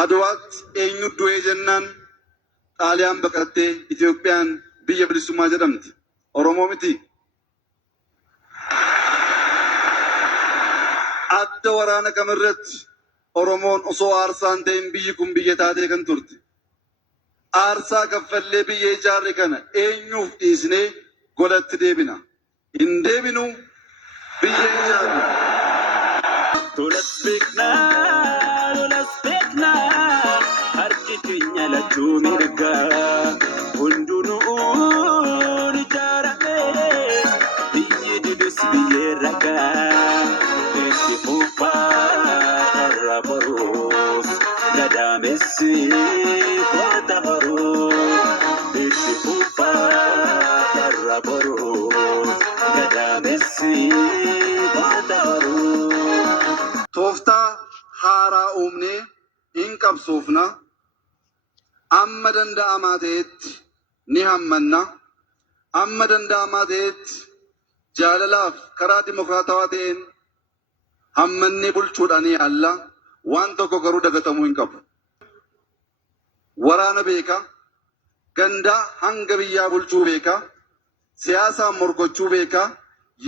አድዋት ኤኙ ዱዌ ጀናን ጣሊያን በቀቴ ኢትዮጵያን ብየ ብልሱማ ጀደምት ኦሮሞ ሚቲ አደ ወራነ ከመረት ኦሮሞን ኦሶ አርሳን ተይን ብይ ኩን ብየ ታቴ ከን ቱርት አርሳ ከፈሌ ብየ ጃሬ ከነ ኤኙፍ ዲስኔ ጎለት ዴቢና እንዴቢኑ ብየ ጃሬ ቱለስቢክና harkikinya lachuu mirga hundunuun ijaarame biyyi didus biyye ragaa itti fufaa irra boruuf gadaamessi koota boruuf itti fufaa irra boruuf gadaamessi koota boruuf tooftaa haaraa uumnee hin qabsoofna amma danda'amaa ta'etti ni hammanna amma danda'amaa ta'etti jaalalaaf karaa dimokiraatawaa ta'een hammannee bulchuudhaan yaalla waan tokko garuu dagatamuu hin qabu. Waraana beeka, gandaa hanga biyyaa bulchuu beeka, siyaasaan morgochuu beeka,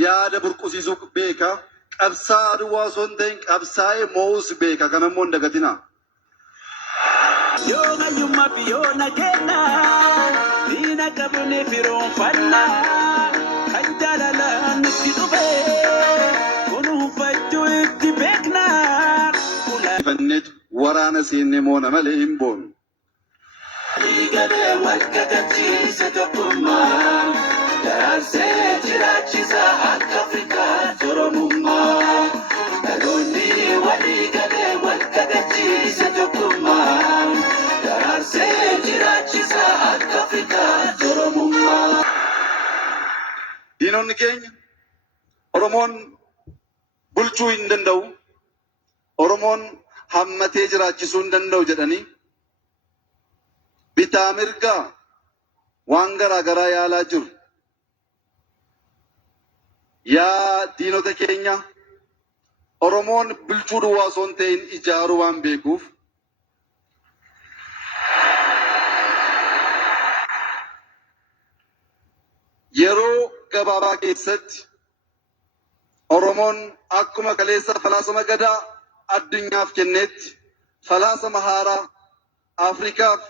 yaada burqusiisuu beeka, qabsaa aduwaa osoo hin ta'in qabsaa'ee mo'uus beeka. Kanammoo hin dagatinaa. Yoga yuma biyona kena, dina kabune firon fanna, kanjala la nuti dube, kunu faju itti bekna. Fannet warana sinne mona male imbon. Igale wakati se tokuma, darase jirachisa Afrika toromuma. Dagondi waligale wakati se tokuma. Diinonni keenya Oromoon bulchuu hin danda'u, Oromoon hammatee jiraachisuu hin danda'u jedhanii bitaa mirgaa waan garaa garaa yaalaa jiru. Yaa diinota keenya Oromoon bulchuu duwwaa osoo hin ta'in ijaaruu waan beekuuf yeroo gabaabaa keessatti Oromoon akkuma kaleessa falaasama gadaa addunyaaf kennetti falaasama haaraa Afrikaaf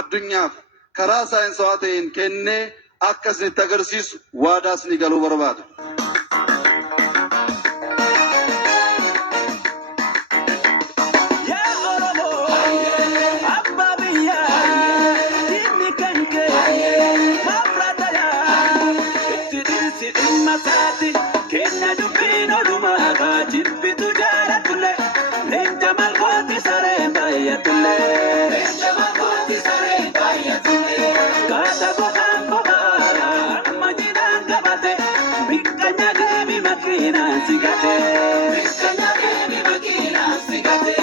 addunyaaf karaa saayinsawaa ta'een kennee akka isinitti agarsiisu waadaas ni galuu barbaada. Kenya dubino duma jibbi tu jara tule lenja malkoti sare baya tule lenja malkoti sare baya tule kata bokan bobara majidan kabate bikanya devi makina sigate bikanya devi makina sigate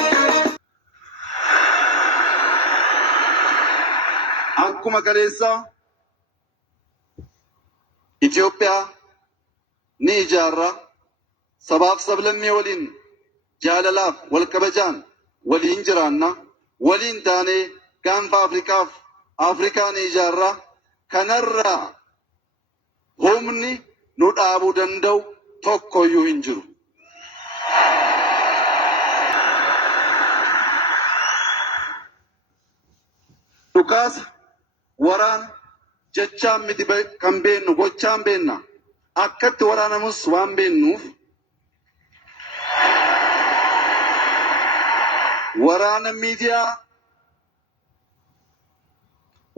akkuma kaleessa Ethiopia ni ijaarra sabaaf sablammii waliin jaalalaaf wal kabajaan waliin jiraanna waliin taanee gaanfa Afrikaaf Afrikaa ni ijaarra kanarraa humni nu dhaabuu danda'u tokkoyyuu hin jiru. Dhukaasa waraana jechaan miti kan beennu gochaan beenna. akkatti waraanamus waan beennuuf waraana miidiyaa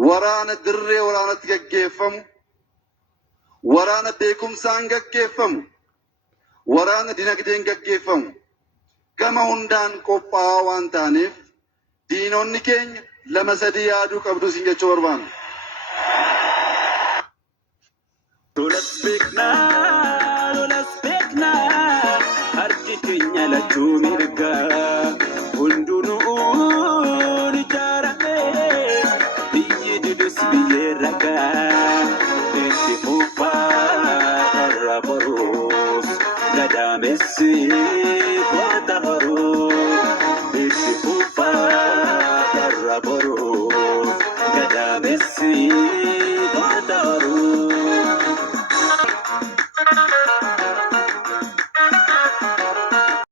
waraana dirree waraanatti gaggeeffamu waraana beekumsaan gaggeeffamu waraana dinagdeen gaggeeffamu gama hundaan qophaa'aa waan taaneef diinonni keenya lama sadii yaaduu qabdu isin jechuu barbaanna. Tulasbikna, harkikinya lachuu mirga hundunuun ijaarame biyyi didus biyye ragaa itti fufaa irra boruuf gadaamessi koota boruuf itti fufaa boru gadaamessi.